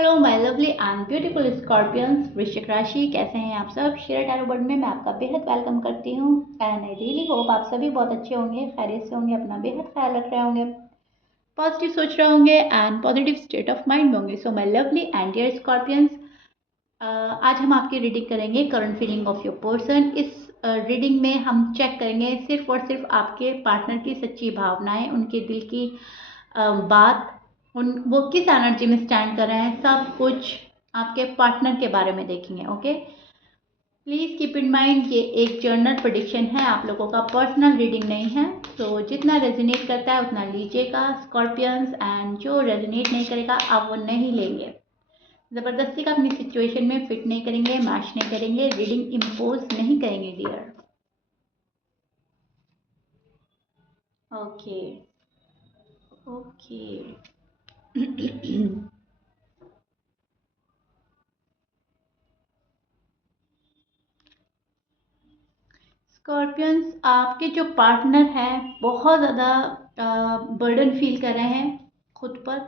Hello my lovely and beautiful scorpions, वृश्चिक राशि, कैसे हैं आप सब। शेयर टैरो वर्ड में मैं आपका बेहद वेलकम करती हूँ एंड आई रियली होप आप सभी बहुत अच्छे होंगे, खैरियत से होंगे, अपना बेहद ख्याल रख रहे होंगे, पॉजिटिव सोच रहे होंगे and positive state of mind में होंगे। So my lovely and dear scorpions, आज हम आपकी रीडिंग करेंगे current feeling of your person. इस रीडिंग में हम चेक करेंगे सिर्फ और सिर्फ आपके पार्टनर की सच्ची भावनाएं, उनके दिल की बात, वो किस एनर्जी में स्टैंड कर रहे हैं, सब कुछ आपके पार्टनर के बारे में देखेंगे। Okay, please keep in mind ये एक जर्नल प्रेडिक्शन है, आप लोगों का पर्सनल रीडिंग नहीं है। तो जितना रेजोनेट करता है उतना लीजिएगा स्कॉर्पियंस, एंड जो रेजोनेट नहीं करेगा आप वो नहीं लेंगे। ज़बरदस्ती का अपनी सिचुएशन में फिट नहीं करेंगे, मैच नहीं करेंगे, रीडिंग इम्पोज नहीं करेंगे डियर। ओके ओके स्कॉर्पियंस, आपके जो पार्टनर हैं बहुत ज़्यादा बर्डन फील कर रहे हैं खुद पर,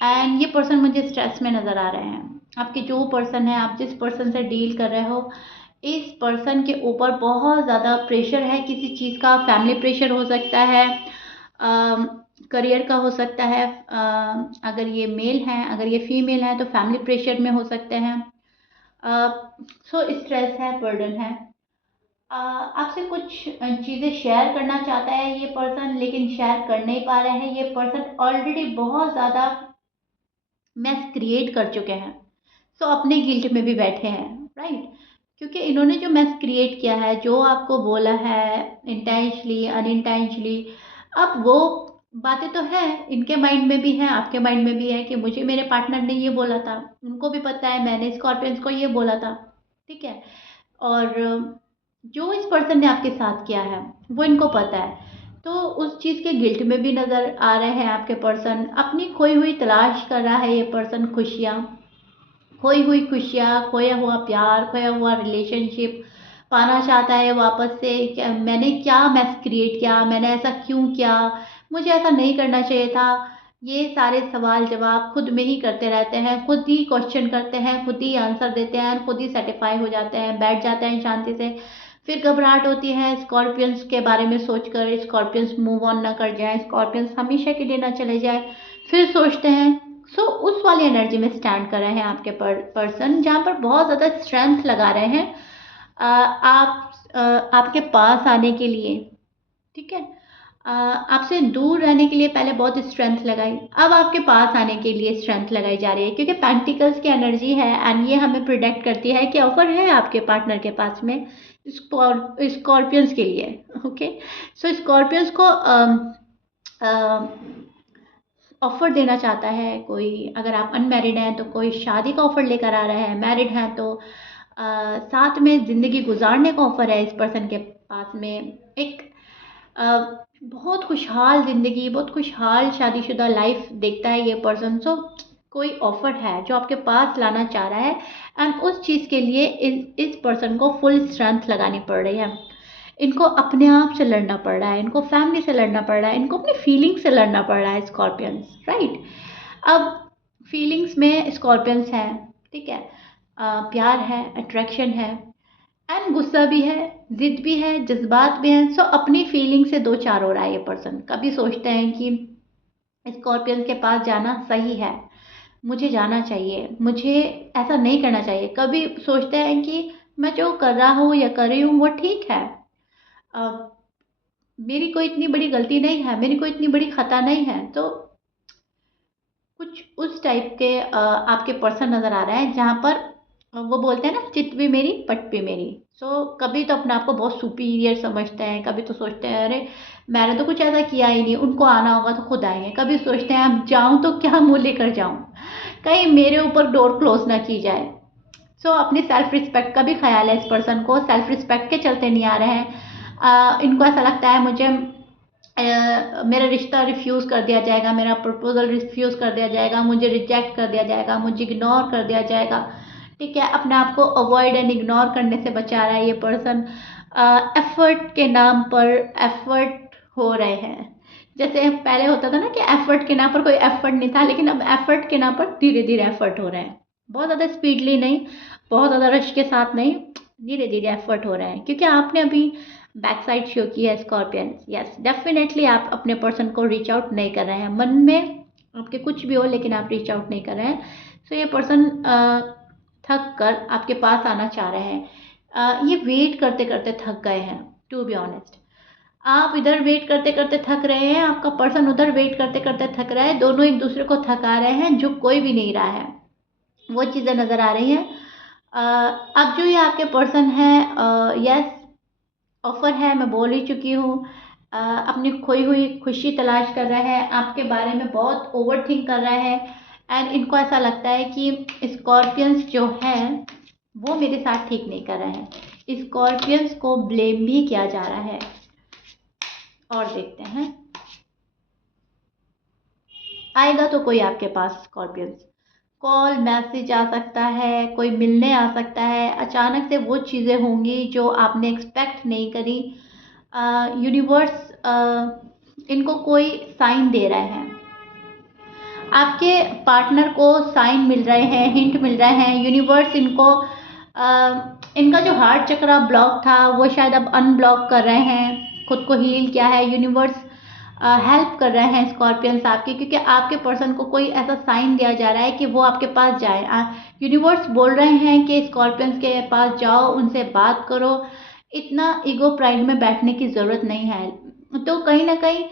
एंड ये पर्सन मुझे स्ट्रेस में नज़र आ रहे हैं। आपके जो पर्सन है, आप जिस पर्सन से डील कर रहे हो, इस पर्सन के ऊपर बहुत ज़्यादा प्रेशर है किसी चीज़ का। फैमिली प्रेशर हो सकता है, करियर का हो सकता है, अगर ये मेल हैं, अगर ये फीमेल हैं तो फैमिली प्रेशर में हो सकते हैं। सो स्ट्रेस है, बर्डन है। आपसे कुछ चीज़ें शेयर करना चाहता है ये पर्सन, लेकिन शेयर कर नहीं पा रहे हैं। ये पर्सन ऑलरेडी बहुत ज़्यादा मैस क्रिएट कर चुके हैं, सो अपने गिल्ट में भी बैठे हैं, राइट। क्योंकि इन्होंने जो मैस क्रिएट किया है, जो आपको बोला है इंटेंशली अनइंटेंशली, अब वो बातें तो है, इनके माइंड में भी है, आपके माइंड में भी है कि मुझे मेरे पार्टनर ने ये बोला था, उनको भी पता है मैंने स्कॉर्पियंस को ये बोला था, ठीक है। और जो इस पर्सन ने आपके साथ किया है वो इनको पता है, तो उस चीज़ के गिल्ट में भी नज़र आ रहे हैं आपके पर्सन। अपनी खोई हुई तलाश कर रहा है ये पर्सन, खुशियाँ, खोई हुई खुशियाँ, खोया हुआ प्यार, खोया हुआ रिलेशनशिप पाना चाहता है वापस से। क्या मैंने क्या मैस क्रिएट किया, मैंने ऐसा क्यों किया, मुझे ऐसा नहीं करना चाहिए था। ये सारे सवाल जवाब खुद में ही करते रहते हैं, खुद ही क्वेश्चन करते हैं, खुद ही आंसर देते हैं, खुद ही सेटिस्फाई हो जाते हैं, बैठ जाते हैं शांति से। फिर घबराहट होती है स्कॉर्पियंस के बारे में सोचकर, स्कॉर्पियंस मूव ऑन ना कर जाए, स्कॉर्पियंस हमेशा के लिए ना चले जाए। फिर सोचते हैं, सो उस वाली एनर्जी में स्टैंड कर रहे हैं आपके पर्सन, जहाँ पर बहुत ज़्यादा स्ट्रेंथ लगा रहे हैं आपके पास आने के लिए, ठीक है। आपसे दूर रहने के लिए पहले बहुत स्ट्रेंथ लगाई, अब आपके पास आने के लिए स्ट्रेंथ लगाई जा रही है, क्योंकि पेंटिकल्स की एनर्जी है एंड ये हमें प्रोटेक्ट करती है कि ऑफर है आपके पार्टनर के पास में स्कॉर्पियंस के लिए। ओके, सो स्कॉर्पियंस को ऑफर देना चाहता है कोई। अगर आप अनमैरिड हैं तो कोई शादी का ऑफर लेकर आ रहा है, मैरिड हैं तो साथ में ज़िंदगी गुजारने का ऑफर है इस पर्सन के पास में। एक बहुत खुशहाल ज़िंदगी, बहुत खुशहाल शादीशुदा लाइफ देखता है ये पर्सन। सो कोई ऑफर है जो आपके पास लाना चाह रहा है, एंड उस चीज़ के लिए इस पर्सन को फुल स्ट्रेंथ लगानी पड़ रही है। इनको अपने आप से लड़ना पड़ रहा है, इनको फैमिली से लड़ना पड़ रहा है, इनको अपनी फीलिंग्स से लड़ना पड़ रहा है स्कॉर्पियंस, राइट। अब फीलिंग्स में स्कॉर्पियंस है, ठीक है, प्यार है, अट्रैक्शन है, एंड गुस्सा भी है, जिद भी है, जज्बात भी हैं। सो अपनी फीलिंग से दो चार हो रहा है ये पर्सन। कभी सोचते हैं कि स्कॉर्पियंस के पास जाना सही है, मुझे जाना चाहिए, मुझे ऐसा नहीं करना चाहिए। कभी सोचते हैं कि मैं जो कर रहा हूँ या कर रही हूँ वो ठीक है, मेरी कोई इतनी बड़ी गलती नहीं है, मेरी कोई इतनी बड़ी खता नहीं है। तो कुछ उस टाइप के आपके पर्सन नज़र आ रहे हैं, जहाँ पर वो बोलते हैं ना, चित भी मेरी पट भी मेरी। सो कभी तो अपने आप को बहुत सुपीरियर समझते हैं, कभी तो सोचते हैं अरे मैंने तो कुछ ऐसा किया ही नहीं, उनको आना होगा तो खुद आएंगे। कभी सोचते हैं अब जाऊँ तो क्या मुँह लेकर जाऊँ, कहीं मेरे ऊपर डोर क्लोज ना की जाए। सो अपनी सेल्फ रिस्पेक्ट का भी ख्याल है इस पर्सन को, सेल्फ रिस्पेक्ट के चलते नहीं आ रहे हैं। इनको ऐसा लगता है मुझे मेरा रिश्ता रिफ्यूज़ कर दिया जाएगा, मेरा प्रपोज़ल रिफ्यूज़ कर दिया जाएगा, मुझे रिजेक्ट कर दिया जाएगा, मुझे इग्नोर कर दिया जाएगा, ठीक है। अपने आप को अवॉइड एंड इग्नोर करने से बचा रहा है ये पर्सन। एफर्ट के नाम पर एफर्ट हो रहे हैं, जैसे पहले होता था ना कि एफर्ट के नाम पर कोई एफर्ट नहीं था, लेकिन अब एफर्ट के नाम पर धीरे धीरे एफर्ट हो रहे हैं। बहुत ज़्यादा स्पीडली नहीं, बहुत ज़्यादा रश के साथ नहीं, धीरे धीरे एफर्ट हो रहे हैं, क्योंकि आपने अभी बैक साइड शो की है स्कॉर्पियन। यस, डेफिनेटली आप अपने पर्सन को रीच आउट नहीं कर रहे हैं, मन में आपके कुछ भी हो लेकिन आप रीच आउट नहीं कर रहे हैं। सो ये पर्सन थक कर आपके पास आना चाह रहे हैं। ये वेट करते करते थक गए हैं, टू बी ऑनेस्ट। आप इधर वेट करते करते थक रहे हैं, आपका पर्सन उधर वेट करते करते थक रहा है, दोनों एक दूसरे को थका रहे हैं, जो कोई भी नहीं रहा है। वो चीज़ें नज़र आ रही हैं। अब जो ये आपके पर्सन है, यस, ऑफर है, मैं बोल ही चुकी हूँ। अपनी खोई हुई खुशी तलाश कर रहे हैं, आपके बारे में बहुत ओवर थिंक कर रहे हैं। एंड इनको ऐसा लगता है कि स्कॉर्पियंस जो है वो मेरे साथ ठीक नहीं कर रहे हैं। स्कॉर्पियंस को ब्लेम भी किया जा रहा है। और देखते हैं, आएगा तो कोई आपके पास स्कॉर्पियंस, कॉल मैसेज आ सकता है, कोई मिलने आ सकता है, अचानक से वो चीज़ें होंगी जो आपने एक्सपेक्ट नहीं करी। यूनिवर्स इनको कोई साइन दे रहे हैं, आपके पार्टनर को साइन मिल रहे हैं, हिंट मिल रहे हैं। यूनिवर्स इनको इनका जो हार्ट चक्रा ब्लॉक था वो शायद अब अनब्लॉक कर रहे हैं, खुद को हील किया है। यूनिवर्स हेल्प कर रहे हैं स्कॉर्पियंस आपके, क्योंकि आपके पर्सन को कोई ऐसा साइन दिया जा रहा है कि वो आपके पास जाए। यूनिवर्स बोल रहे हैं कि स्कॉर्पियंस के पास जाओ, उनसे बात करो, इतना ईगो प्राइड में बैठने की ज़रूरत नहीं है। तो कहीं ना कहीं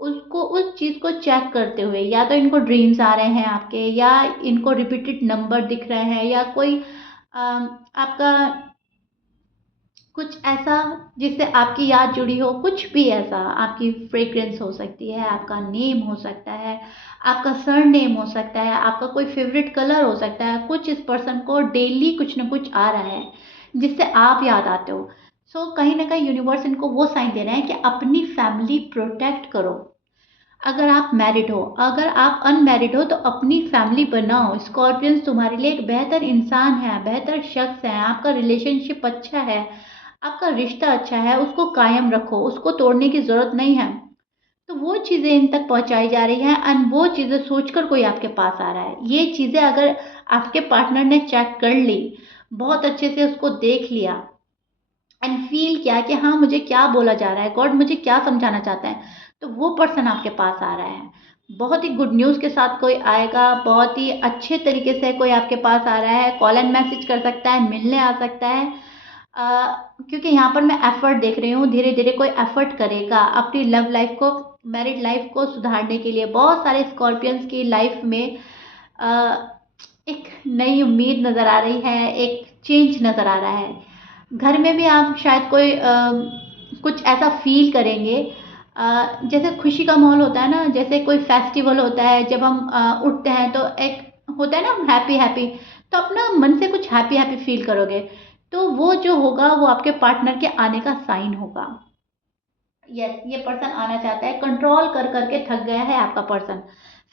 उसको उस चीज़ को चेक करते हुए, या तो इनको ड्रीम्स आ रहे हैं आपके, या इनको रिपीटेड नंबर दिख रहे हैं, या कोई आपका कुछ ऐसा जिससे आपकी याद जुड़ी हो, कुछ भी ऐसा, आपकी फ्रेग्रेंस हो सकती है, आपका नेम हो सकता है, आपका सर नेम हो सकता है, आपका कोई फेवरेट कलर हो सकता है। कुछ इस पर्सन को डेली कुछ ना कुछ आ रहा है जिससे आप याद आते हो। सो कहीं ना कहीं यूनिवर्स इनको वो साइन दे रहे हैं कि अपनी फैमिली प्रोटेक्ट करो। अगर आप मैरिड हो, अगर आप अनमैरिड हो, तो अपनी फैमिली बनाओ। स्कॉर्पियंस तुम्हारे लिए एक बेहतर इंसान है, बेहतर शख्स है, आपका रिलेशनशिप अच्छा है, आपका रिश्ता अच्छा है, उसको कायम रखो, उसको तोड़ने की ज़रूरत नहीं है। तो वो चीज़ें इन तक पहुंचाई जा रही हैं, एंड वो चीज़ें सोचकर कोई आपके पास आ रहा है। ये चीज़ें अगर आपके पार्टनर ने चेक कर ली, बहुत अच्छे से उसको देख लिया एंड फील किया कि हाँ, मुझे क्या बोला जा रहा है, गॉड मुझे क्या समझाना चाहता है, तो वो पर्सन आपके पास आ रहा है। बहुत ही गुड न्यूज़ के साथ कोई आएगा, बहुत ही अच्छे तरीके से कोई आपके पास आ रहा है, कॉल एंड मैसेज कर सकता है, मिलने आ सकता है। क्योंकि यहाँ पर मैं एफर्ट देख रही हूँ, धीरे धीरे कोई एफर्ट करेगा अपनी लव लाइफ को, मैरिड लाइफ को सुधारने के लिए। बहुत सारे स्कॉर्पियंस की लाइफ में अ, एक नई उम्मीद नज़र आ रही है, एक चेंज नज़र आ रहा है। घर में भी आप शायद कोई कुछ ऐसा फील करेंगे, जैसे खुशी का माहौल होता है ना, जैसे कोई फेस्टिवल होता है, जब हम उठते हैं तो एक होता है ना हैप्पी हैप्पी, तो अपना मन से कुछ हैप्पी हैप्पी फील करोगे, तो वो जो होगा वो आपके पार्टनर के आने का साइन होगा। यस, ये पर्सन आना चाहता है, कंट्रोल कर करके थक गया है आपका पर्सन।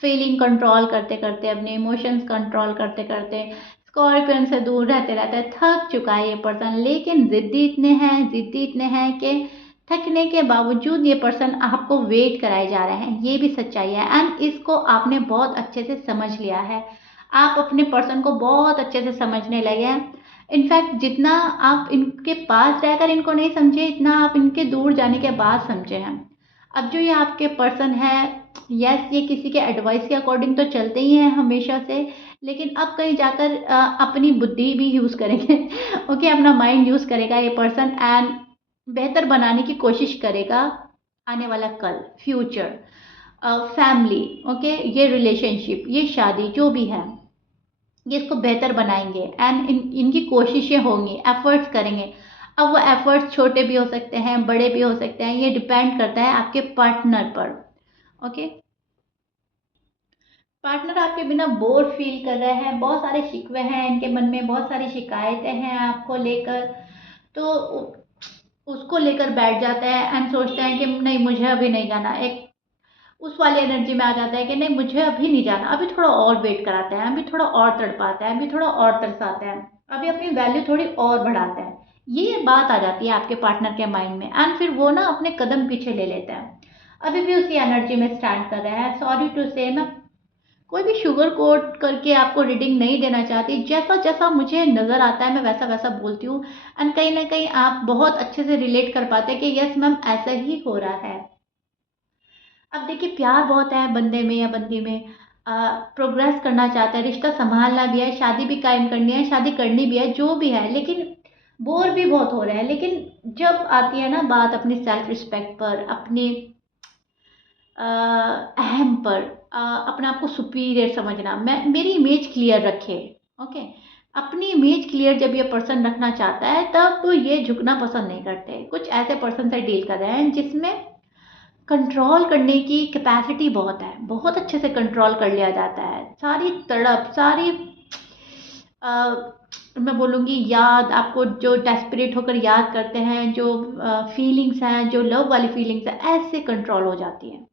फीलिंग कंट्रोल करते करते, अपने इमोशंस कंट्रोल करते करते, स्कॉर्पियन से दूर रहते रहते थक चुका है ये पर्सन। लेकिन जिद्दी इतने हैं कि थकने के बावजूद ये पर्सन आपको वेट कराए जा रहे हैं। ये भी सच्चाई है, एंड इसको आपने बहुत अच्छे से समझ लिया है। आप अपने पर्सन को बहुत अच्छे से समझने लगे हैं। इनफैक्ट जितना आप इनके पास रहकर इनको नहीं समझे, इतना आप इनके दूर जाने के बाद समझे हैं। अब जो ये आपके पर्सन है, यस, ये किसी के एडवाइस के अकॉर्डिंग तो चलते ही हैं हमेशा से, लेकिन अब कहीं जाकर अपनी बुद्धि भी यूज़ करेंगे। ओके, अपना माइंड यूज़ करेगा ये पर्सन, एंड बेहतर बनाने की कोशिश करेगा आने वाला कल, फ्यूचर, फैमिली, ओके, ये रिलेशनशिप, ये शादी जो भी है, ये इसको बेहतर बनाएंगे। एंड इनकी कोशिशें होंगी, एफर्ट्स करेंगे। अब वो एफर्ट्स छोटे भी हो सकते हैं, बड़े भी हो सकते हैं, ये डिपेंड करता है आपके पार्टनर पर। ओके, पार्टनर आपके बिना बोर फील कर रहे हैं, बहुत सारे शिकवे हैं इनके मन में, बहुत सारी शिकायतें हैं आपको लेकर, तो उसको लेकर बैठ जाते हैं एंड सोचते हैं कि नहीं, मुझे अभी नहीं जाना। एक उस वाली एनर्जी में आ जाता है कि नहीं, मुझे अभी नहीं जाना, अभी थोड़ा और वेट कराते हैं, अभी थोड़ा और तड़पाते हैं, अभी थोड़ा और तरसाते हैं, अभी अपनी वैल्यू थोड़ी और बढ़ाते हैं। ये बात आ जाती है आपके पार्टनर के माइंड में, एंड फिर वो ना अपने कदम पीछे ले लेते हैं। अभी भी उसी एनर्जी में स्टैंड कर रहे हैं। सॉरी टू से, मैं कोई भी शुगर कोट करके आपको रीडिंग नहीं देना चाहती। जैसा जैसा मुझे नज़र आता है मैं वैसा वैसा बोलती हूँ, एंड कहीं ना कहीं आप बहुत अच्छे से रिलेट कर पाते हैं कि यस मैम ऐसा ही हो रहा है। अब देखिए, प्यार बहुत है बंदे में या बंदी में, प्रोग्रेस करना चाहता है, रिश्ता संभालना भी है, शादी भी कायम करनी है, शादी करनी भी है, जो भी है, लेकिन बोर भी बहुत हो रहे हैं। लेकिन जब आती है ना बात अपनी सेल्फ रिस्पेक्ट पर, अपनी अहम पर, अपने आप को सुपीरियर समझना, मैं मेरी इमेज क्लियर रखे। ओके, अपनी इमेज क्लियर जब ये पर्सन रखना चाहता है तब ये झुकना पसंद नहीं करते। कुछ ऐसे पर्सन से डील कर रहे हैं जिसमें कंट्रोल करने की कैपेसिटी बहुत है, बहुत अच्छे से कंट्रोल कर लिया जाता है। सारी तड़प, सारी मैं बोलूँगी याद, आपको जो डेस्परेट होकर याद करते हैं, जो फीलिंग्स हैं, जो लव वाली फीलिंग्स हैं, ऐसे कंट्रोल हो जाती हैं।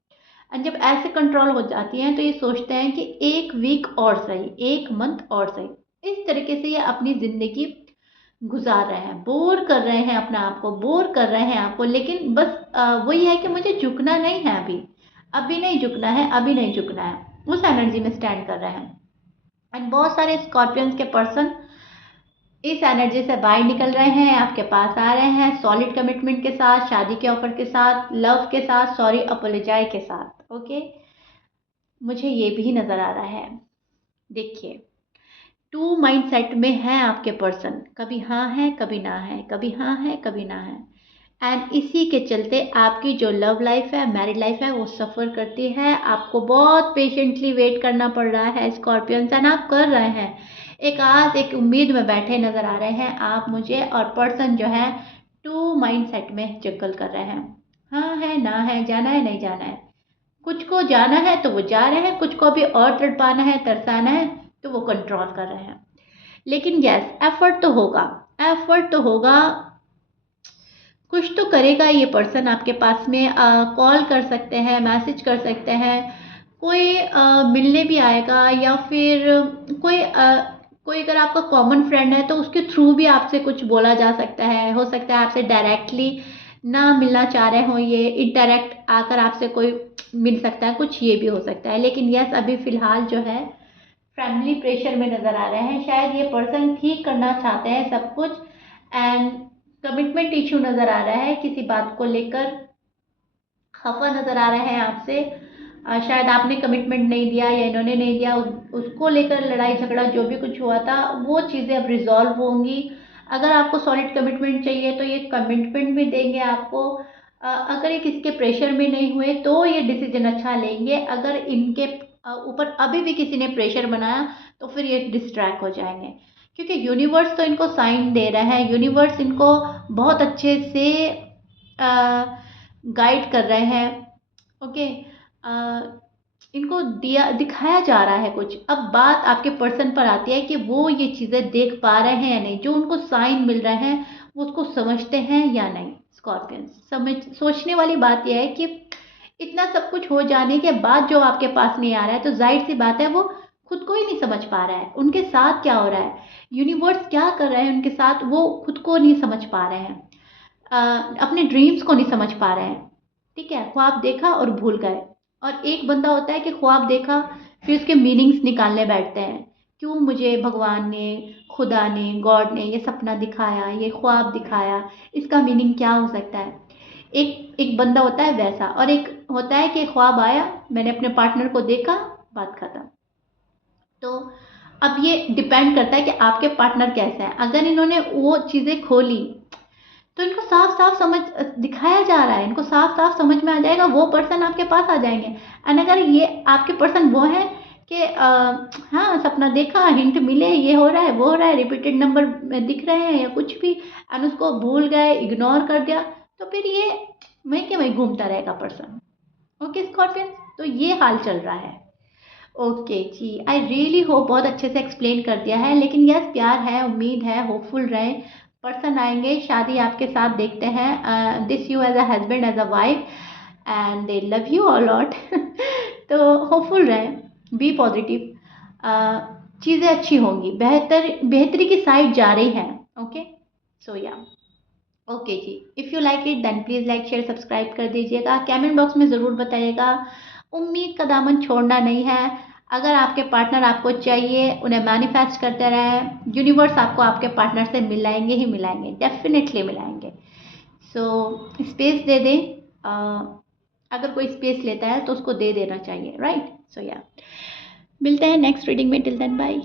एंड जब ऐसे कंट्रोल हो जाती हैं तो ये सोचते हैं कि एक वीक और सही, एक मंथ और सही, इस तरीके से ये अपनी ज़िंदगी गुजार रहे हैं, बोर कर रहे हैं अपने आप को, बोर कर रहे हैं आपको। लेकिन बस वही है कि मुझे झुकना नहीं है, अभी अभी नहीं झुकना है, अभी नहीं झुकना है, उस एनर्जी में स्टैंड कर रहे हैं। एंड बहुत सारे स्कॉर्पियंस के पर्सन इस एनर्जी से बाहर निकल रहे हैं, आपके पास आ रहे हैं सॉलिड कमिटमेंट के साथ, शादी के ऑफर के साथ, लव के साथ, सॉरी अपोलोजाइज के साथ। ओके, मुझे ये भी नज़र आ रहा है। देखिए, टू माइंड सेट में है आपके पर्सन, कभी हाँ है कभी ना है, कभी हाँ है कभी ना है। एंड इसी के चलते आपकी जो लव लाइफ है, मैरिड लाइफ है, वो सफ़र करती है। आपको बहुत पेशेंटली वेट करना पड़ रहा है स्कॉर्पियंस, एंड आप कर रहे हैं। एक आस, एक उम्मीद में बैठे नज़र आ रहे हैं आप मुझे, और पर्सन जो है टू माइंड सेट में जग्गल कर रहे हैं। हाँ है ना है, जाना है नहीं जाना है। कुछ को जाना है तो वो जा रहे हैं, कुछ को भी और तड़पाना है, तरसाना है, तो वो कंट्रोल कर रहे हैं। लेकिन यस, एफर्ट तो होगा, एफर्ट तो होगा, कुछ तो करेगा ये पर्सन आपके पास में। कॉल कर सकते हैं, मैसेज कर सकते हैं, कोई मिलने भी आएगा, या फिर कोई कोई अगर आपका कॉमन फ्रेंड है तो उसके थ्रू भी आपसे कुछ बोला जा सकता है। हो सकता है आपसे डायरेक्टली ना मिलना चाह रहे हो, ये इनडायरेक्ट आकर आपसे कोई मिल सकता है, कुछ ये भी हो सकता है। लेकिन यस, अभी फ़िलहाल जो है फैमिली प्रेशर में नज़र आ रहे हैं। शायद ये पर्सन ठीक करना चाहते हैं सब कुछ, एंड कमिटमेंट इशू नज़र आ रहा है, किसी बात को लेकर खफा नज़र आ रहे हैं आपसे। शायद आपने कमिटमेंट नहीं दिया या इन्होंने नहीं दिया, उसको लेकर लड़ाई झगड़ा जो भी कुछ हुआ था वो चीज़ें अब रिजॉल्व होंगी। अगर आपको सॉलिड कमिटमेंट चाहिए तो ये कमिटमेंट भी देंगे आपको। अगर ये किसी के प्रेशर में नहीं हुए तो ये डिसीजन अच्छा लेंगे। अगर इनके ऊपर अभी भी किसी ने प्रेशर बनाया तो फिर ये डिस्ट्रैक्ट हो जाएंगे, क्योंकि यूनिवर्स तो इनको साइन दे रहा है, यूनिवर्स इनको बहुत अच्छे से गाइड कर रहे हैं। ओके, इनको दिया दिखाया जा रहा है कुछ। अब बात आपके पर्सन पर आती है कि वो ये चीज़ें देख पा रहे हैं या नहीं, जो उनको साइन मिल रहे हैं वो उसको समझते हैं या नहीं। स्कॉर्पियंस समझ, सोचने वाली बात यह है कि इतना सब कुछ हो जाने के बाद जो आपके पास नहीं आ रहा है, तो जाहिर सी बात है वो खुद को ही नहीं समझ पा रहा है, उनके साथ क्या हो रहा है, यूनिवर्स क्या कर रहा है उनके साथ, वो खुद को नहीं समझ पा रहे हैं। अपने ड्रीम्स को नहीं समझ पा रहे हैं। ठीक है, ख्वाब देखा और भूल गए। और एक बंदा होता है कि ख्वाब देखा फिर उसके मीनिंग्स निकालने बैठते हैं, क्यों मुझे भगवान ने, खुदा ने, गॉड ने ये सपना दिखाया, ये ख्वाब दिखाया, इसका मीनिंग क्या हो सकता है। एक एक बंदा होता है वैसा, और एक होता है कि ख्वाब आया, मैंने अपने पार्टनर को देखा, बात खत्म। तो अब ये डिपेंड करता है कि आपके पार्टनर कैसे हैं। अगर इन्होंने वो चीज़ें खोली तो इनको साफ साफ समझ दिखाया जा रहा है, इनको साफ साफ समझ में आ जाएगा, वो पर्सन आपके पास आ जाएंगे। एंड अगर ये आपके पर्सन वो है कि हाँ सपना देखा, हिंट मिले, ये हो रहा है वो हो रहा है, रिपीटेड नंबर दिख रहे हैं या कुछ भी, एंड उसको भूल गए, इग्नोर कर दिया, तो फिर ये वहीं के वहीं घूमता रहेगा पर्सन। ओके स्कॉर्पियन, तो ये हाल चल रहा है। Okay ji, I really hope बहुत अच्छे से एक्सप्लेन कर दिया है। लेकिन यस, प्यार है, उम्मीद है, होपफुल रहें, पर्सन आएंगे, शादी आपके साथ देखते हैं, this you as a husband, as a wife, and they love you a lot. तो होपफुल रहें, बी पॉजिटिव, चीज़ें अच्छी होंगी, बेहतरी की साइड जा रही हैं। Okay, so ya okay ji, if you like it then please like share subscribe कर दीजिएगा। कमेंट बॉक्स में ज़रूर बताइएगा। उम्मीद का दामन छोड़ना नहीं है। अगर आपके पार्टनर आपको चाहिए, उन्हें मैनिफेस्ट करते रहें। यूनिवर्स आपको आपके पार्टनर से मिलाएंगे ही मिलाएंगे, डेफिनेटली मिलाएंगे। सो स्पेस दे दें। अगर कोई स्पेस लेता है तो उसको दे देना चाहिए, राइट? सो या, मिलते हैं नेक्स्ट रीडिंग में। Till then bye.